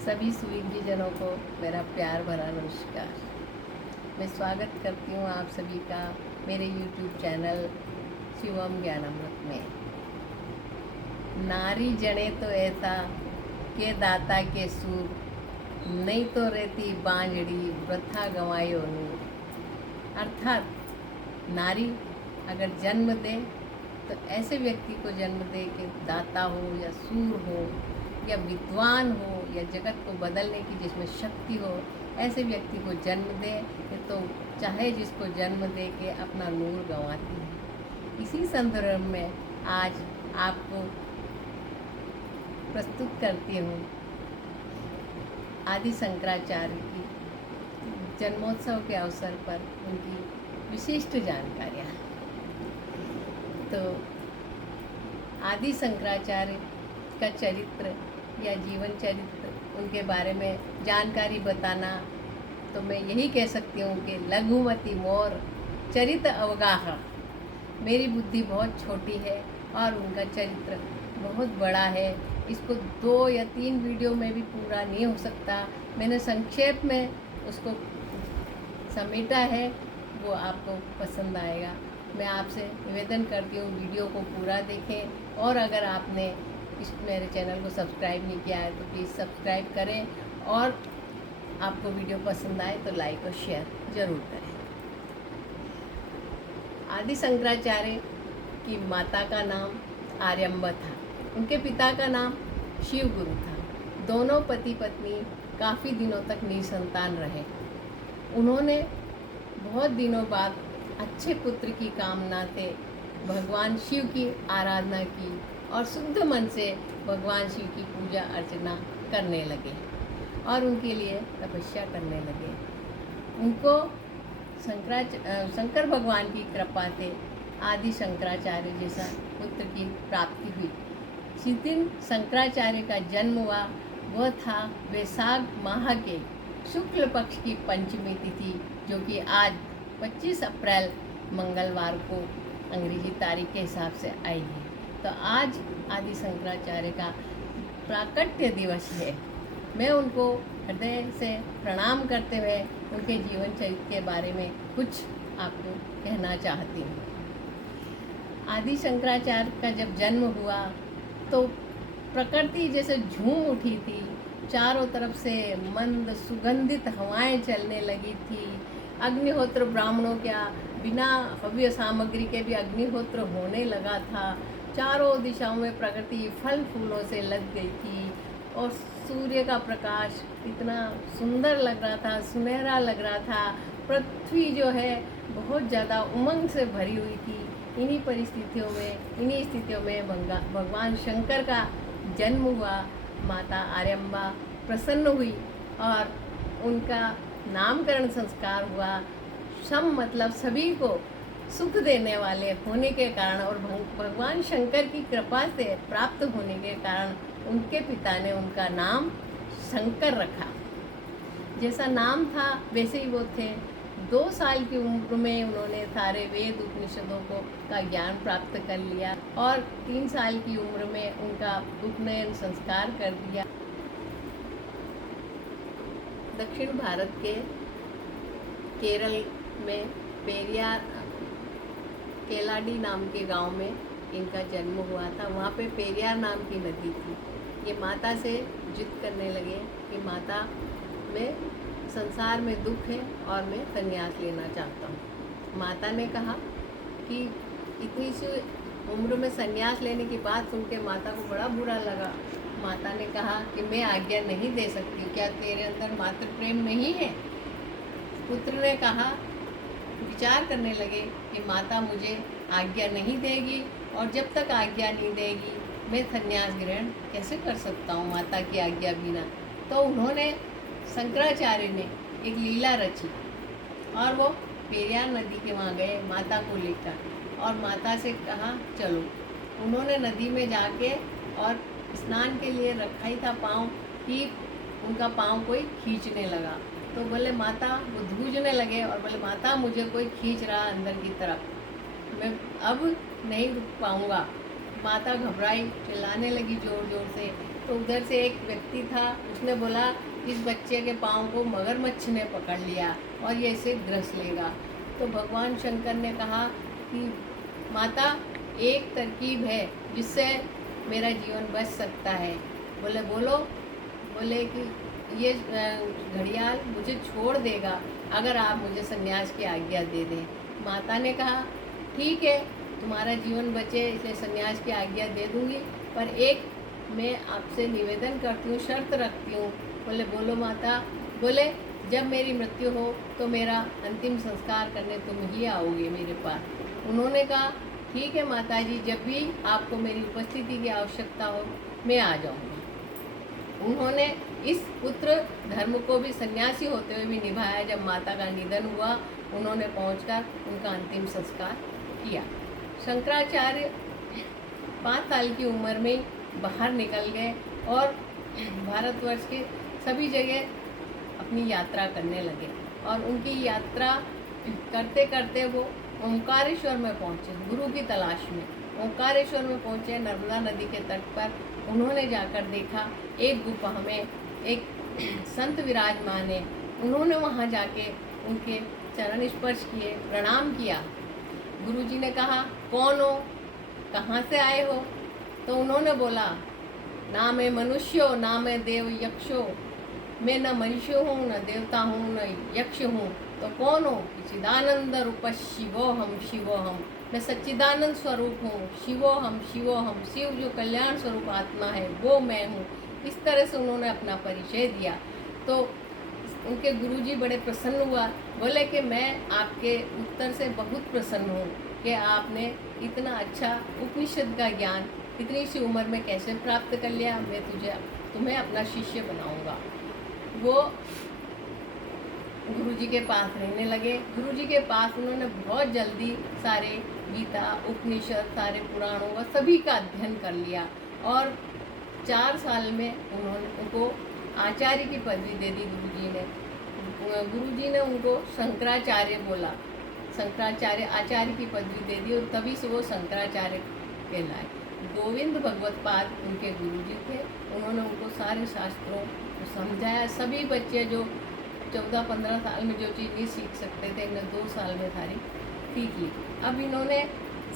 सभी सुविज्ञजनों को मेरा प्यार भरा नमस्कार। मैं स्वागत करती हूँ आप सभी का मेरे YouTube चैनल शिवम ज्ञानामृत में। नारी जने तो ऐसा के दाता के सूर, नहीं तो रहती बांझड़ी वृथा गंवायो नूर। अर्थात नारी अगर जन्म दे तो ऐसे व्यक्ति को जन्म दे कि दाता हो या सूर हो या विद्वान हो या जगत को बदलने की जिसमें शक्ति हो, ऐसे व्यक्ति को जन्म दे तो चाहे जिसको जन्म दे के अपना नूर गंवाती है। इसी संदर्भ में आज आपको प्रस्तुत करती हूँ आदि शंकराचार्य की जन्मोत्सव के अवसर पर उनकी विशिष्ट जानकारियाँ। तो आदि शंकराचार्य का चरित्र या जीवन चरित्र, उनके बारे में जानकारी बताना तो मैं यही कह सकती हूँ कि लघुमती मोर चरित अवगाह। मेरी बुद्धि बहुत छोटी है और उनका चरित्र बहुत बड़ा है। इसको 2 या 3 वीडियो में भी पूरा नहीं हो सकता। मैंने संक्षेप में उसको समेटा है, वो आपको पसंद आएगा। मैं आपसे निवेदन करती हूँ वीडियो को पूरा देखें, और अगर आपने इस मेरे चैनल को सब्सक्राइब नहीं किया है तो प्लीज़ सब्सक्राइब करें, और आपको वीडियो पसंद आए तो लाइक और शेयर ज़रूर करें। आदि शंकराचार्य की माता का नाम आर्यम्बा था, उनके पिता का नाम शिव गुरु था। दोनों पति पत्नी काफ़ी दिनों तक निसंतान रहे। उन्होंने बहुत दिनों बाद अच्छे पुत्र की कामना से भगवान शिव की आराधना की और शुद्ध मन से भगवान शिव की पूजा अर्चना करने लगे और उनके लिए तपस्या करने लगे। उनको शंकर भगवान की कृपा से आदि शंकराचार्य जैसा पुत्र की प्राप्ति हुई। जिस दिन शंकराचार्य का जन्म हुआ वह था वैशाख माह के शुक्ल पक्ष की पंचमी तिथि, जो कि आज 25 अप्रैल मंगलवार को अंग्रेजी तारीख के हिसाब से आई है। तो आज आदि शंकराचार्य का प्राकट्य दिवस है। मैं उनको हृदय से प्रणाम करते हुए उनके जीवन चरित्र के बारे में कुछ आपको कहना चाहती हूँ। आदि शंकराचार्य का जब जन्म हुआ तो प्रकृति जैसे झूम उठी थी। चारों तरफ से मंद सुगंधित हवाएं चलने लगी थी। अग्निहोत्र ब्राह्मणों क्या बिना हव्य सामग्री के भी अग्निहोत्र होने लगा था। चारों दिशाओं में प्रकृति फल फूलों से लग गई थी और सूर्य का प्रकाश इतना सुंदर लग रहा था, सुनहरा लग रहा था। पृथ्वी जो है बहुत ज़्यादा उमंग से भरी हुई थी। इन्हीं स्थितियों में भगवान शंकर का जन्म हुआ। माता आर्यम्बा प्रसन्न हुई और उनका नामकरण संस्कार हुआ। सम मतलब सभी को सुख देने वाले होने के कारण और भगवान शंकर की कृपा से प्राप्त होने के कारण उनके पिता ने उनका नाम शंकर रखा। जैसा नाम था वैसे ही वो थे। 2 साल की उम्र में उन्होंने सारे वेद उपनिषदों का ज्ञान प्राप्त कर लिया और 3 साल की उम्र में उनका उपनयन संस्कार कर दिया। दक्षिण भारत के केरल में पेरियार केलाडी नाम के गांव में इनका जन्म हुआ था। वहाँ पे पेरियार नाम की नदी थी। ये माता से जिद करने लगे कि माता, में संसार में दुख है और मैं संन्यास लेना चाहता हूँ। माता ने कहा कि इतनी सी उम्र में संन्यास लेने की बात सुन के माता को बड़ा बुरा लगा। माता ने कहा कि मैं आज्ञा नहीं दे सकती, क्या तेरे अंदर मातृ प्रेम नहीं है? पुत्र ने कहा, विचार करने लगे कि माता मुझे आज्ञा नहीं देगी और जब तक आज्ञा नहीं देगी मैं संन्यास ग्रहण कैसे कर सकता हूँ माता की आज्ञा बिना। तो उन्होंने शंकराचार्य ने एक लीला रची और वो पेरियार नदी के वहाँ गए माता को लेकर और माता से कहा चलो। उन्होंने नदी में जाके और स्नान के लिए रखा ही था पाँव कि उनका पाँव कोई खींचने लगा। तो बोले माता, वो धूजने लगे और बोले माता मुझे कोई खींच रहा अंदर की तरफ, मैं अब नहीं रुक पाऊँगा। माता घबराई, चिल्लाने लगी ज़ोर ज़ोर से। तो उधर से एक व्यक्ति था, उसने बोला इस बच्चे के पाँव को मगरमच्छ ने पकड़ लिया और ये इसे ग्रस लेगा। तो भगवान शंकर ने कहा कि माता, एक तरकीब है जिससे मेरा जीवन बच सकता है। बोले बोलो। बोले कि ये घड़ियाल मुझे छोड़ देगा अगर आप मुझे संन्यास की आज्ञा दे दें। माता ने कहा ठीक है, तुम्हारा जीवन बचे इसलिए संन्यास की आज्ञा दे दूंगी, पर एक मैं आपसे निवेदन करती हूँ, शर्त रखती हूँ। बोले बोलो माता। बोले जब मेरी मृत्यु हो तो मेरा अंतिम संस्कार करने तुम ही आओगे मेरे पास। उन्होंने कहा ठीक है माता जी, जब भी आपको मेरी उपस्थिति की आवश्यकता हो मैं आ जाऊँगी। उन्होंने इस पुत्र धर्म को भी सन्यासी होते हुए भी निभाया। जब माता का निधन हुआ उन्होंने पहुंचकर उनका अंतिम संस्कार किया। शंकराचार्य 5 साल की उम्र में बाहर निकल गए और भारतवर्ष के सभी जगह अपनी यात्रा करने लगे। और उनकी यात्रा करते करते वो ओंकारेश्वर में पहुँचे, गुरु की तलाश में। ओंकारेश्वर में पहुँचे, नर्मदा नदी के तट पर। उन्होंने जाकर देखा एक गुफा में एक संत विराजमान है। उन्होंने वहाँ जाके उनके चरण स्पर्श किए, प्रणाम किया। गुरुजी ने कहा कौन हो, कहाँ से आए हो? तो उन्होंने बोला ना मैं मनुष्य हो, ना मैं देव यक्ष हो, मैं न मनुष्य हूँ, न देवता हूँ, न यक्ष हूँ। तो कौन हो? चिदानंद रूप शिवोहम शिवोहम, मैं सच्चिदानंद स्वरूप हूँ। शिवोहम शिवोहम, शिव जो कल्याण स्वरूप आत्मा है वो मैं हूँ। इस तरह से उन्होंने अपना परिचय दिया। तो उनके गुरुजी बड़े प्रसन्न हुआ। बोले कि मैं आपके उत्तर से बहुत प्रसन्न हूँ कि आपने इतना अच्छा उपनिषद का ज्ञान इतनी सी उम्र में कैसे प्राप्त कर लिया। मैं तुम्हें अपना शिष्य बनाऊंगा। वो गुरुजी के पास रहने लगे। गुरुजी के पास उन्होंने बहुत जल्दी सारे गीता, उपनिषद, सारे पुराणों व सभी का अध्ययन कर लिया और 4 साल में उनको आचार्य की पदवी दे दी गुरुजी ने। गुरुजी ने उनको शंकराचार्य बोला, शंकराचार्य आचार्य की पदवी दे दी और तभी से वो शंकराचार्य कहलाए। गोविंद भगवत पाद उनके गुरुजी थे। उन्होंने उनको सारे शास्त्रों को समझाया। सभी बच्चे जो 14-15 साल में जो चीज़ नहीं सीख सकते थे, इन्हें 2 साल में सारी सीख ली। अब इन्होंने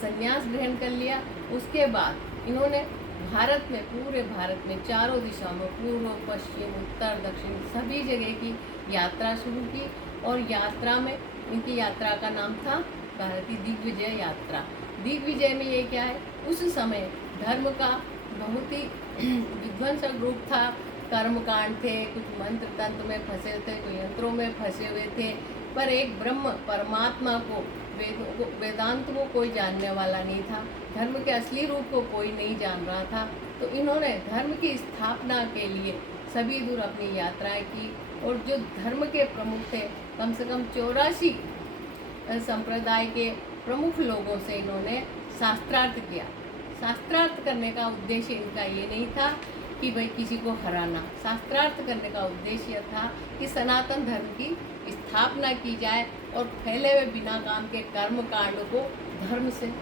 संन्यास ग्रहण कर लिया। उसके बाद इन्होंने भारत में, पूरे भारत में चारों दिशाओं में, पूर्व, पश्चिम, उत्तर, दक्षिण सभी जगह की यात्रा शुरू की। और यात्रा में इनकी यात्रा का नाम था भारतीय दिग्विजय यात्रा। दिग्विजय में ये क्या है, उस समय धर्म का बहुत ही विध्वंसक रूप था। कर्मकांड थे, कुछ मंत्र तंत्र में फंसे थे, कोई यंत्रों में फंसे हुए थे। पर एक ब्रह्म परमात्मा को, वेदांत को कोई जानने वाला नहीं था। धर्म के असली रूप को कोई नहीं जान रहा था। तो इन्होंने धर्म की स्थापना के लिए सभी दूर अपनी यात्राएं की। और जो धर्म के प्रमुख थे, कम से कम 84 संप्रदाय के प्रमुख लोगों से इन्होंने शास्त्रार्थ किया। शास्त्रार्थ करने का उद्देश्य इनका ये नहीं था कि भाई किसी को हराना। शास्त्रार्थ करने का उद्देश्य था कि सनातन धर्म की स्थापना की जाए और फैले हुए बिना काम के कर्म कांड को धर्म से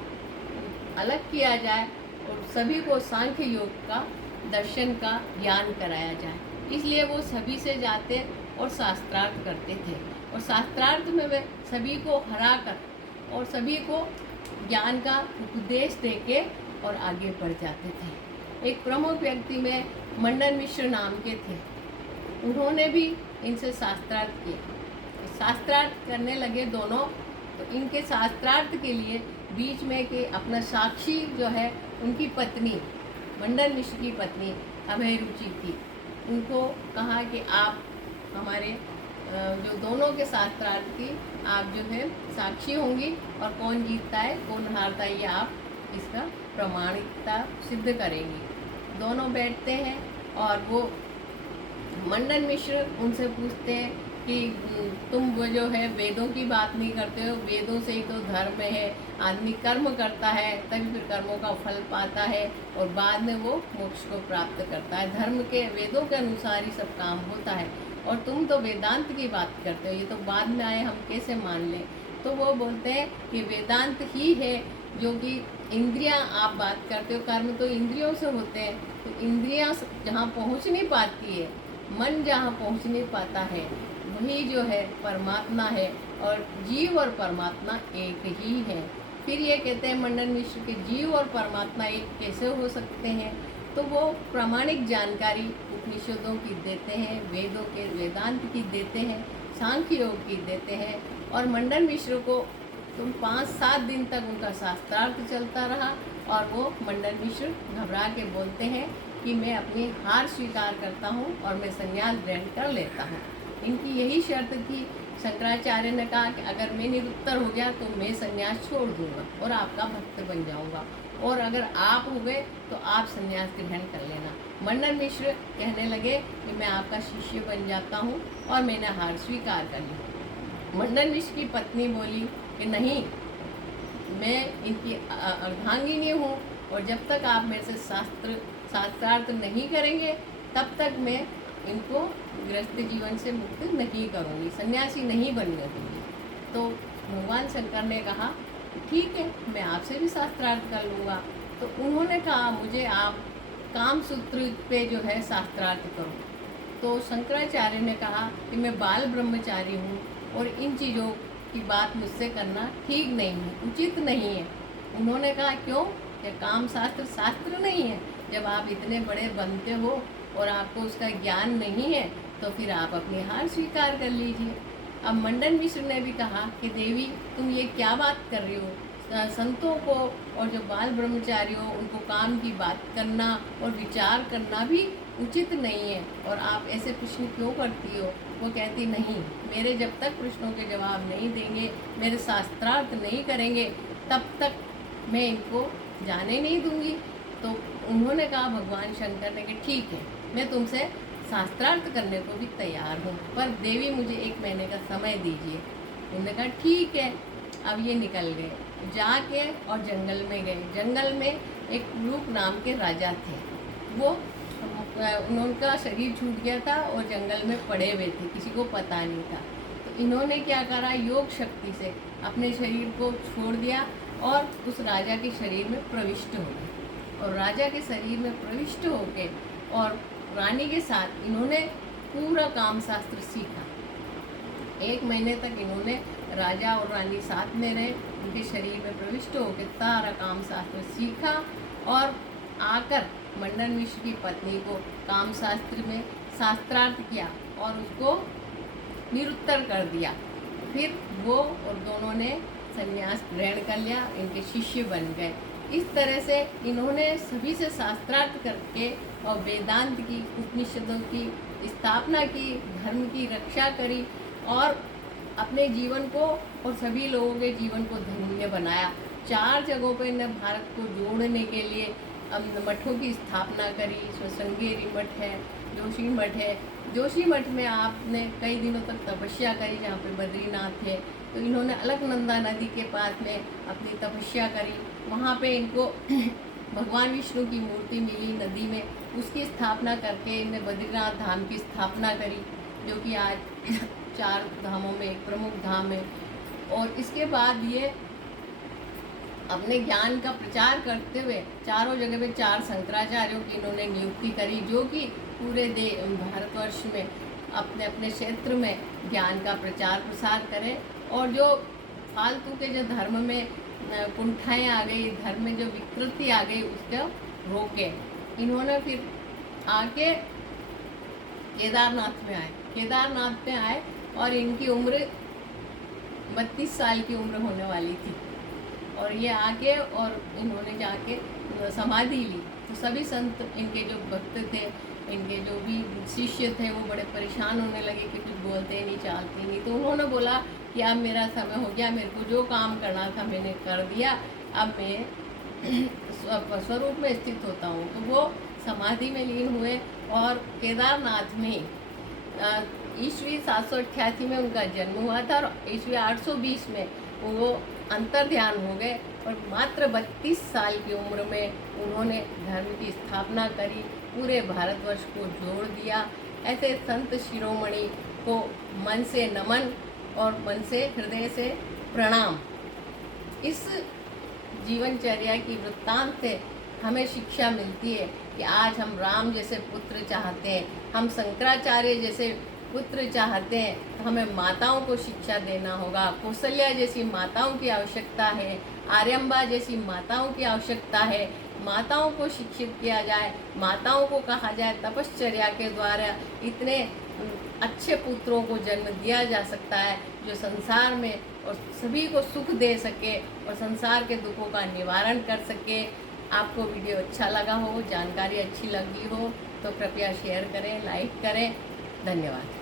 अलग किया जाए और सभी को सांख्य योग का, दर्शन का ज्ञान कराया जाए। इसलिए वो सभी से जाते और शास्त्रार्थ करते थे। और शास्त्रार्थ में वे सभी को हरा कर और सभी को ज्ञान का उपदेश देके और आगे बढ़ जाते थे। एक प्रमुख व्यक्ति में मंडन मिश्र नाम के थे। उन्होंने भी इनसे शास्त्रार्थ किया। शास्त्रार्थ करने लगे दोनों। तो इनके शास्त्रार्थ के लिए बीच में कि अपना साक्षी जो है, उनकी पत्नी, मंडन मिश्र की पत्नी अभय रुचि थी, उनको कहा कि आप हमारे जो दोनों के शास्त्रार्थ की आप जो है साक्षी होंगी और कौन जीतता है कौन हारता है ये आप इसका प्रमाणिकता सिद्ध करेंगी। दोनों बैठते हैं और वो मंडन मिश्र उनसे पूछते हैं कि तुम वो जो है वेदों की बात नहीं करते हो, वेदों से ही तो धर्म है, आदमी कर्म करता है तभी फिर कर्मों का फल पाता है और बाद में वो मोक्ष को प्राप्त करता है। धर्म के, वेदों के अनुसार ही सब काम होता है और तुम तो वेदांत की बात करते हो, ये तो बाद में आए, हम कैसे मान लें। तो वो बोलते हैं कि वेदांत ही है जो कि इंद्रियां आप बात करते हो, कर्म तो इंद्रियों से होते हैं, तो इंद्रियां जहाँ पहुँच नहीं पाती है, मन जहाँ पहुँच नहीं पाता है, वही जो है परमात्मा है, और जीव और परमात्मा एक ही है। फिर ये कहते हैं मंडन मिश्र के जीव और परमात्मा एक कैसे हो सकते हैं, तो वो प्रामाणिक जानकारी उपनिषदों की देते हैं, वेदों के वेदांत की देते हैं, सांख्य योग की देते हैं। और मंडन मिश्र को तुम 5-7 दिन तक उनका शास्त्रार्थ चलता रहा, और वो मंडन मिश्र घबरा के बोलते हैं कि मैं अपनी हार स्वीकार करता हूँ और मैं संन्यास ग्रहण कर लेता हूँ। इनकी यही शर्त थी। शंकराचार्य ने कहा कि अगर मैं निरुत्तर हो गया तो मैं संन्यास छोड़ दूंगा और आपका भक्त बन जाऊंगा, और अगर आप हो गए तो आप संन्यास ग्रहण कर लेना। मंडन मिश्र कहने लगे कि मैं आपका शिष्य बन जाता हूँ, और मैंने हार स्वीकार कर ली। मंडन मिश्र की पत्नी बोली कि नहीं, मैं इनकी अर्धांगिनी हूँ, और जब तक आप मेरे से शास्त्रार्थ नहीं करेंगे तब तक मैं इनको गृहस्थ जीवन से मुक्त नहीं करूँगी, सन्यासी नहीं बनने दूँगी। तो भगवान शंकर ने कहा ठीक है, मैं आपसे भी शास्त्रार्थ कर लूँगा। तो उन्होंने कहा मुझे आप काम सूत्र पे जो है शास्त्रार्थ करो। तो शंकराचार्य ने कहा कि मैं बाल ब्रह्मचारी हूँ, और इन चीज़ों की बात मुझसे करना ठीक नहीं है, उचित नहीं है। उन्होंने कहा क्यों? क्या काम शास्त्र शास्त्र नहीं है? जब आप इतने बड़े बनते हो और आपको उसका ज्ञान नहीं है, तो फिर आप अपनी हार स्वीकार कर लीजिए। अब मंडन मिश्र ने भी कहा कि देवी तुम ये क्या बात कर रही हो? संतों को और जो बाल ब्रह्मचारी हो उनको काम की बात करना और विचार करना भी उचित नहीं है, और आप ऐसे प्रश्न क्यों करती हो? वो कहती नहीं, मेरे जब तक प्रश्नों के जवाब नहीं देंगे, मेरे शास्त्रार्थ नहीं करेंगे, तब तक मैं इनको जाने नहीं दूंगी। तो उन्होंने कहा भगवान शंकर ने कि ठीक है, मैं तुमसे शास्त्रार्थ करने को भी तैयार हूँ, पर देवी मुझे 1 महीने का समय दीजिए। उन्होंने कहा ठीक है। अब ये निकल गए, जाके और जंगल में गए। जंगल में एक रूप नाम के राजा थे, वो उनका शरीर छूट गया था और जंगल में पड़े हुए थे, किसी को पता नहीं था। तो इन्होंने क्या करा, योग शक्ति से अपने शरीर को छोड़ दिया और उस राजा के शरीर में प्रविष्ट हो गए, और राजा के शरीर में प्रविष्ट होके और रानी के साथ इन्होंने पूरा काम शास्त्र सीखा। 1 महीने तक इन्होंने राजा और रानी साथ में रहे, उनके शरीर में प्रविष्ट होकर सारा काम शास्त्र सीखा, और आकर मंडन मिश्र की पत्नी को काम शास्त्र में शास्त्रार्थ किया और उसको निरुत्तर कर दिया। फिर वो और दोनों ने संन्यास ग्रहण कर लिया, इनके शिष्य बन गए। इस तरह से इन्होंने सभी से शास्त्रार्थ करके और वेदांत की, उपनिषदों की स्थापना की, धर्म की रक्षा करी, और अपने जीवन को और सभी लोगों के जीवन को धन्य बनाया। 4 जगहों पर इन्हें भारत को जोड़ने के लिए मठों की स्थापना करी। श्रृंगेरी मठ है, जोशी मठ है। जोशी मठ में आपने कई दिनों तक तपस्या करी, जहाँ पे बद्रीनाथ है। तो इन्होंने अलकनंदा नदी के पास में अपनी तपस्या करी, वहाँ पे इनको भगवान विष्णु की मूर्ति मिली नदी में, उसकी स्थापना करके इन्होंने बद्रीनाथ धाम की स्थापना करी, जो कि आज 4 धामों में एक प्रमुख धाम है। और इसके बाद ये अपने ज्ञान का प्रचार करते हुए चारों जगह पे 4 शंकराचार्यों की इन्होंने नियुक्ति करी, जो कि पूरे भारतवर्ष में अपने अपने क्षेत्र में ज्ञान का प्रचार प्रसार करें, और जो फालतू के जो धर्म में कुंठाएँ आ गई, धर्म में जो विकृति आ गई, उसको रोके। इन्होंने फिर आके केदारनाथ में आए। केदारनाथ में आए और इनकी उम्र 32 साल की उम्र होने वाली थी, और ये आके और इन्होंने जाके समाधि ली। तो सभी संत, इनके जो भक्त थे, इनके जो भी शिष्य थे, वो बड़े परेशान होने लगे कि कुछ बोलते नहीं, चालते नहीं। तो उन्होंने बोला कि अब मेरा समय हो गया, मेरे को जो काम करना था मैंने कर दिया, अब मैं स्वरूप में स्थित होता हूँ। तो वो समाधि में लीन हुए, और केदारनाथ में ईस्वी 788 में उनका जन्म हुआ था, और ईस्वी 820 में वो अंतर ध्यान हो गए, और मात्र 32 साल की उम्र में उन्होंने धर्म की स्थापना करी, पूरे भारतवर्ष को जोड़ दिया। ऐसे संत शिरोमणि को मन से नमन और मन से, हृदय से प्रणाम। इस जीवनचर्या की वृत्तांत से हमें शिक्षा मिलती है कि आज हम राम जैसे पुत्र चाहते हैं, हम शंकराचार्य जैसे पुत्र चाहते हैं, तो हमें माताओं को शिक्षा देना होगा। कौशल्या जैसी माताओं की आवश्यकता है, आर्यम्बा जैसी माताओं की आवश्यकता है। माताओं को शिक्षित किया जाए, माताओं को कहा जाए तपश्चर्या के द्वारा इतने अच्छे पुत्रों को जन्म दिया जा सकता है जो संसार में और सभी को सुख दे सके और संसार के दुखों का निवारण कर सके। आपको वीडियो अच्छा लगा हो, जानकारी अच्छी लगी हो तो कृपया शेयर करें, लाइक करें। धन्यवाद।